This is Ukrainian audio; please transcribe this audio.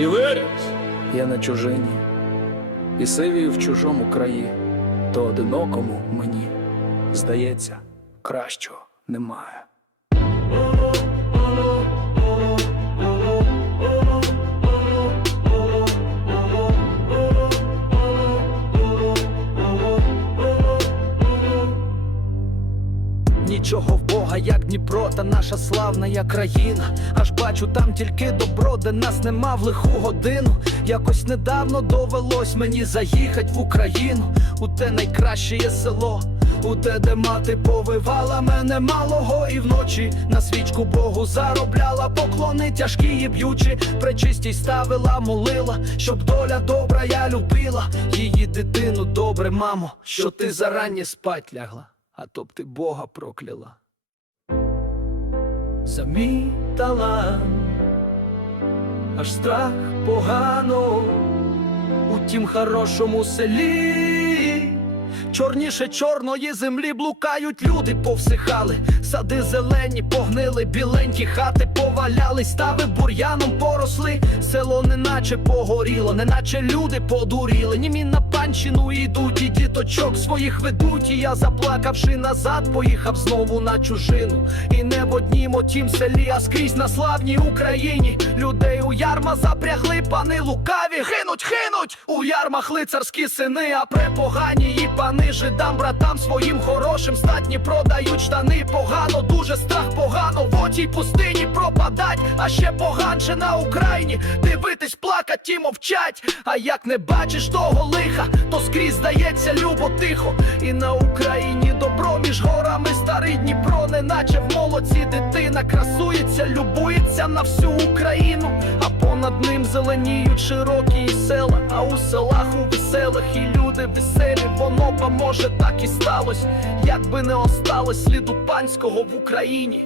і виріс. Я на чужині, і сивію в чужому краї, то одинокому мені, здається, кращого немає. Нічого в Бога, як Дніпро, та наша славна я країна. Аж бачу там тільки добро, де нас нема в лиху годину. Якось недавно довелось мені заїхать в Україну, у те найкраще село. У те, де мати повивала мене малого і вночі на свічку Богу заробляла поклони тяжкі і б'ючі, пречистій ставила, молила, щоб доля добра я любила. Її дитину добре, мамо, що ти зарані спать лягла, а то б ти Бога прокляла. За мій аж страх погано у тім хорошому селі. Чорніше чорної землі блукають люди, повсихали, сади зелені, погнили, біленькі хати поваляли, стави бур'яном поросли, село неначе погоріло, неначе люди подуріли. Німі на панщину йдуть, і діточок своїх ведуть. І я, заплакавши назад, поїхав знову на чужину. І не в однім отім селі, а скрізь на славній Україні. Людей у ярма запрягли, пани лукаві, гинуть, гинуть! У ярмах лицарські сини, а препогані і пани. Жидам, братам своїм хорошим статні продають штани. Погано, дуже страх погано, в отій пустині пропадать, а ще поганше на Україні. Дивитись, плакать і мовчать. А як не бачиш того лиха, то скрізь здається любо тихо. І на Україні добро між горами старий Дніпро, неначе в молоці дитина. Красується, любується на всю Україну, а понад ним зеленіють широкі села, а у селах у веселих і люди веселі, воно ба може так і сталось, якби не осталось сліду панського в Україні.